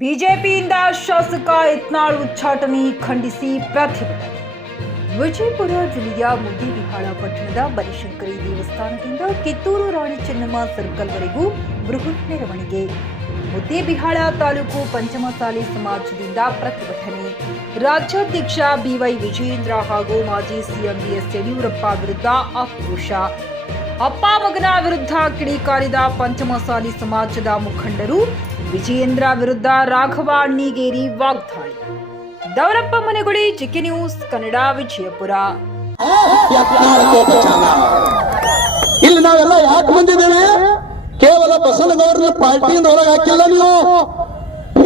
ಬಿಜೆಪಿಯಿಂದ ಶಾಸಕ ಯತ್ನಾಳ್ ಉಚ್ಚಾಟನೆ ಖಂಡಿಸಿ ಪ್ರತಿಭಟನೆ. ವಿಜಯಪುರ ಜಿಲ್ಲೆಯ ಮುದ್ದೇಬಿಹಾಳ ಪಟ್ಟಣದ ಬನಶಂಕರಿ ದೇವಸ್ಥಾನದಿಂದ ಕಿತ್ತೂರು ರಾಣಿ ಚೆನ್ನಮ್ಮ ಸರ್ಕಲ್ವರೆಗೂ ಬೃಹತ್ ಮೆರವಣಿಗೆ. ಮುದ್ದೇಬಿಹಾಳ ತಾಲೂಕು ಪಂಚಮಸಾಲಿ ಸಮಾಜದಿಂದ ಪ್ರತಿಭಟನೆ. ರಾಜ್ಯಾಧ್ಯಕ್ಷ ಬಿವೈ ವಿಜಯೇಂದ್ರ ಹಾಗೂ ಮಾಜಿ ಸಿಎಂ ಬಿಎಸ್ ಯಡಿಯೂರಪ್ಪ ವಿರುದ್ಧ ಆಕ್ರೋಶ. ಅಪ್ಪ ಮಗನ ವಿರುದ್ಧ ಕಿಡಿಕಾರಿದ ಪಂಚಮಸಾಲಿ ಸಮಾಜದ ಮುಖಂಡರು. ವಿಜಯೇಂದ್ರ ವಿರುದ್ಧ ರಾಘವ ಅಣ್ಣಿಗೇರಿ ವಾಗ್ದಾಳಿ. ದೌರಪ್ಪ ಮನೆಗುಳಿ, ಜಿಕೆ ನ್ಯೂಸ್ ಕನ್ನಡ, ವಿಜಯಪುರ. ಇಲ್ಲಿ ನಾವೆಲ್ಲ ಯಾಕೆ ಬಂದಿದ್ದೇವೆ? ಕೇವಲ ಬಸವನಗೌಡರ ಪಾರ್ಟಿಯಿಂದ ಹೊರಗೆ ಹಾಕಿಲ್ಲ. ನೀವು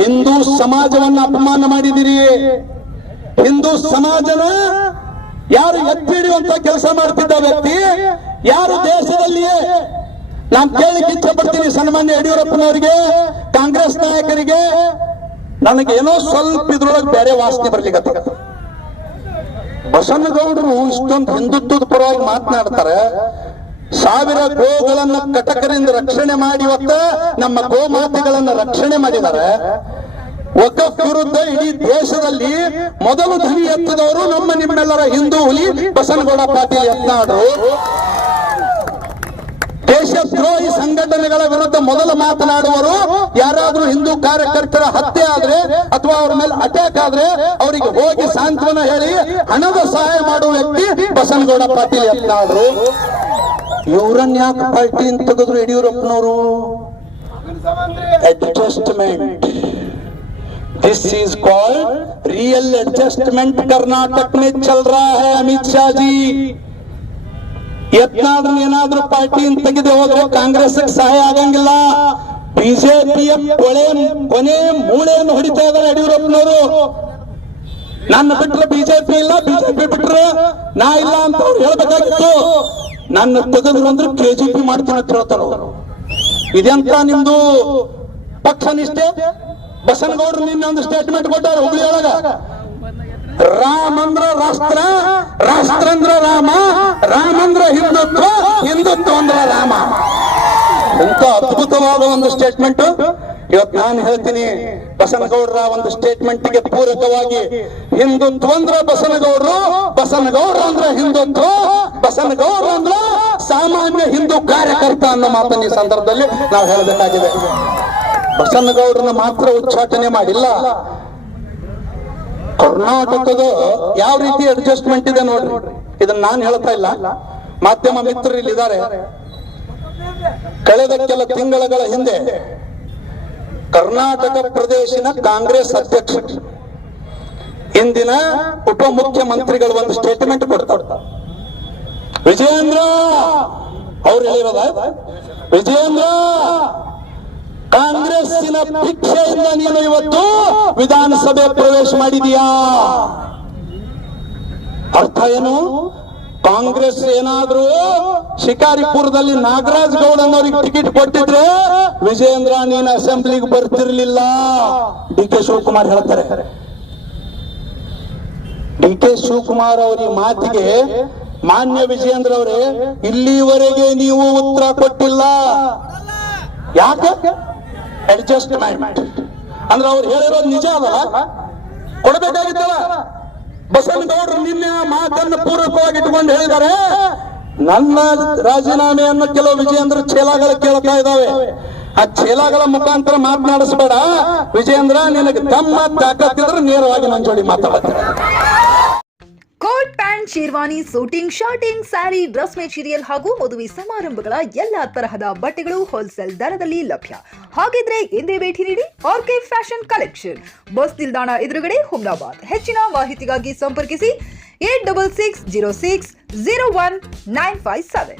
ಹಿಂದೂ ಸಮಾಜವನ್ನ ಅಪಮಾನ ಮಾಡಿದಿರಿ. ಹಿಂದೂ ಸಮಾಜನ ಯಾರು ಎತ್ತಿ ಹಿಡಿಯುವಂತ ಕೆಲಸ ಮಾಡ್ತಿದ್ದ ವ್ಯಕ್ತಿ ಯಾರು ದೇಶದಲ್ಲಿಯೇ ನಾನು ಕೇಳಲಿಕ್ಕೆ ಇಚ್ಛೆ ಪಡ್ತೀನಿ. ಸನ್ಮಾನ್ಯ ಯಡಿಯೂರಪ್ಪನವರಿಗೆ, ಕಾಂಗ್ರೆಸ್ ನಾಯಕರಿಗೆ ನನಗೇನೋ ಸ್ವಲ್ಪ ಇದ್ರೊಳಗೆ ಬೇರೆ ವಾಸನೆ ಬರ್ಲಿಕ್ಕೆ. ಬಸವನಗೌಡರು ಇಷ್ಟೊಂದು ಹಿಂದುತ್ವದ ಪರವಾಗಿ ಮಾತನಾಡ್ತಾರೆ. ಸಾವಿರ ಗೋಗಳನ್ನ ಕಟಕರಿಂದ ರಕ್ಷಣೆ ಮಾಡಿ ಇವತ್ತ ನಮ್ಮ ಗೋಮಾತೆಗಳನ್ನ ರಕ್ಷಣೆ ಮಾಡಿದ್ದಾರೆ. ವಕಫ್ ವಿರುದ್ಧ ಇಡೀ ದೇಶದಲ್ಲಿ ಮೊದಲು ಧ್ವನಿ ಎತ್ತಿದವರು ನಮ್ಮ ನಿಮ್ಮೆಲ್ಲರ ಹಿಂದೂ ಹುಲಿ ಬಸವನಗೌಡ ಪಾಟೀಲ್ ಯತ್ನಾಳರು. ದೇಶದ್ರೋಹಿ ಸಂಘಟನೆಗಳ ವಿರುದ್ಧ ಮೊದಲು ಮಾತನಾಡುವರು. ಯಾರಾದ್ರೂ ಹಿಂದೂ ಕಾರ್ಯಕರ್ತರ ಹತ್ಯೆ ಆದ್ರೆ ಅಥವಾ ಅವ್ರ ಮೇಲೆ ಅಟ್ಯಾಕ್ ಆದ್ರೆ ಅವರಿಗೆ ಹೋಗಿ ಸಾಂತ್ವನ ಹೇಳಿ ಹಣದ ಸಹಾಯ ಮಾಡುವ ವ್ಯಕ್ತಿ ಬಸವನಗೌಡ ಪಾಟೀಲ್ ಯತ್ನಾಳರು. ಇವರನ್ನ ಯಾಕೆ ಪಾರ್ಟಿ ಅಂತ ತೆಗೆದ್ರು ಯಡಿಯೂರಪ್ಪನವರು? Adjustment. This is called real adjustment Karnataka में चल रहा है. अमित शाह जी ಯತ್ನಾಳ್ ಏನಾದ್ರೂ ಪಾರ್ಟಿ ತೆಗೆದು ಹೋದ್ರೆ ಕಾಂಗ್ರೆಸ್ ಸಹಾಯ ಆಗಂಗಿಲ್ಲ. ಬಿಜೆಪಿಯ ಕೊನೆ ಮೂಳೆಯನ್ನು ಹೊಡಿತಾ ಇದ್ದಾರೆ ಯಡಿಯೂರಪ್ಪನವರು. ನನ್ನ ಬಿಟ್ರೆ ಬಿಜೆಪಿ ಇಲ್ಲ, ಬಿಜೆಪಿ ಬಿಟ್ರೆ ನಾ ಇಲ್ಲ ಅಂತ ಅವ್ರು ಹೇಳ್ಬೇಕಾಗಿತ್ತು. ನನ್ನ ತೆಗೆದ್ರು ಅಂದ್ರೆ ಕೆಜಿಪಿ ಮಾಡ್ತೀನಿ ಅಂತ ಹೇಳ್ತಾರ. ಇದೆಂತ ನಿಮ್ದು ಪಕ್ಷ ನಿಷ್ಠೆ? ಬಸವನಗೌಡರು ನಿನ್ನೆ ಒಂದು ಸ್ಟೇಟ್ಮೆಂಟ್ ಕೊಟ್ಟಾರ ಹುಬ್ಳಿಯೊಳಗ. ರಾಮ ಅಂದ್ರ ರಾಷ್ಟ್ರ, ರಾಷ್ಟ್ರ ಅಂದ್ರ ರಾಮ, ರಾಮ ಅಂದ್ರ ಹಿಂದುತ್ವ, ಹಿಂದುತ್ವ ಅಂದ್ರ ರಾಮ. ಎಂತ ಅದ್ಭುತವಾದ ಒಂದು ಸ್ಟೇಟ್ಮೆಂಟ್. ಇವತ್ತು ನಾನು ಹೇಳ್ತೀನಿ, ಬಸವನಗೌಡರ ಒಂದು ಸ್ಟೇಟ್ಮೆಂಟ್ ಗೆ ಪೂರಕವಾಗಿ ಹಿಂದುತ್ವ ಅಂದ್ರ ಬಸವನಗೌಡರು, ಬಸವನಗೌಡರು ಅಂದ್ರ ಹಿಂದುತ್ವ, ಬಸವನಗೌಡರು ಅಂದ್ರ ಸಾಮಾನ್ಯ ಹಿಂದೂ ಕಾರ್ಯಕರ್ತ ಅನ್ನೋ ಮಾತನ್ನ ಈ ಸಂದರ್ಭದಲ್ಲಿ ನಾವು ಹೇಳಬೇಕಾಗಿದೆ. ಬಸವನಗೌಡರನ್ನ ಮಾತ್ರ ಉಚ್ಚಾಟನೆ ಮಾಡಿಲ್ಲ. ಕರ್ನಾಟಕದ ಯಾವ ರೀತಿ ಅಡ್ಜಸ್ಟ್ಮೆಂಟ್ ಇದೆ ನೋಡ್ರಿ. ಇದನ್ನ ನಾನು ಹೇಳ್ತಾ ಇಲ್ಲ, ಮಾಧ್ಯಮ ಮಿತ್ರರು ಇಲ್ಲಿದ್ದಾರೆ. ಕಳೆದ ಕೆಲ ತಿಂಗಳ ಹಿಂದೆ ಕರ್ನಾಟಕ ಪ್ರದೇಶಿನ ಕಾಂಗ್ರೆಸ್ ಅಧ್ಯಕ್ಷ ಇಂದಿನ ಉಪಮುಖ್ಯಮಂತ್ರಿಗಳು ಒಂದು ಸ್ಟೇಟ್ಮೆಂಟ್ ಕೊಡ್ತಾರೆ. ವಿಜಯೇಂದ್ರ ಅವ್ರು ಹೇಳಿರೋದ, ವಿಜಯೇಂದ್ರ ಕಾಂಗ್ರೆಸ್ಸಿನ ಭಿಕ್ಷೆಯಿಂದ ನೀನು ಇವತ್ತು ವಿಧಾನಸಭೆ ಪ್ರವೇಶ ಮಾಡಿದೀಯಾ. ಅರ್ಥ ಏನು? ಕಾಂಗ್ರೆಸ್ ಏನಾದ್ರೂ ಶಿಕಾರಿಪುರದಲ್ಲಿ ನಾಗರಾಜ್ ಗೌಡ್ ಅನ್ನೋರಿಗೆ ಟಿಕೆಟ್ ಕೊಟ್ಟಿದ್ರೆ ವಿಜಯೇಂದ್ರ ನೀನು ಅಸೆಂಬ್ಲಿಗೆ ಬರ್ತಿರ್ಲಿಲ್ಲ. ಡಿ ಕೆ ಶಿವಕುಮಾರ್ ಹೇಳ್ತಾರೆ. ಡಿ ಕೆ ಶಿವಕುಮಾರ್ ಅವರ ಮಾತಿಗೆ ಮಾನ್ಯ ವಿಜಯೇಂದ್ರ ಅವರೇ, ಇಲ್ಲಿವರೆಗೆ ನೀವು ಉತ್ತರ ಕೊಟ್ಟಿಲ್ಲ. ಯಾಕೆ? ಅಡ್ಜಸ್ಟ್ಮೆಂಟ್ ಅಂದ್ರೆ ಅವ್ರು ಹೇಳಿರೋದು ನಿಜ ಅದಲ್ಲ, ಕೊಡಬೇಕಾಗಿತ್ತಲ್ಲ. ಬಸವನಗೌಡರು ನಿನ್ನೆ ಮಾತನ್ನು ಪೂರಕವಾಗಿ ಇಟ್ಕೊಂಡು ಹೇಳಿದ್ದಾರೆ, ನನ್ನ ರಾಜೀನಾಮೆಯನ್ನು ಕೆಲವು ವಿಜಯೇಂದ್ರ ಚೇಲಾಗಳ ಕೇಳ್ತಾ ಇದ್ದಾವೆ. ಆ ಚೇಲಾಗಳ ಮುಖಾಂತರ ಮಾತನಾಡಿಸಬೇಡ ವಿಜಯೇಂದ್ರ, ನಿನಗೆ ತಮ್ಮ ತಾಕತ್ತಿದ್ರೆ ನೇರವಾಗಿ ನನ್ನ ಜೋಡಿ ಮಾತಾಡ್ತಾರೆ. Coat pant, sherwani, suiting, shirting, sari, dress material ಹಾಗೂ ಮದುವೆ ಸಮಾರಂಭಗಳ ಎಲ್ಲಾ ತರಹದ ಬಟ್ಟೆಗಳು ಹೋಲ್ಸೇಲ್ ದರದಲ್ಲಿ ಲಭ್ಯ. ಹಾಗಿದ್ರೆ ಎಂದೇ ಭೇಟಿ ನೀಡಿ ಆರ್ಕೆ ಫ್ಯಾಷನ್ ಕಲೆಕ್ಷನ್, ಬಸ್ ನಿಲ್ದಾಣ ಎದುರುಗಡೆ, ಹುಮ್ನಾಬಾದ್. ಹೆಚ್ಚಿನ ಮಾಹಿತಿಗಾಗಿ ಸಂಪರ್ಕಿಸಿ 8660601957.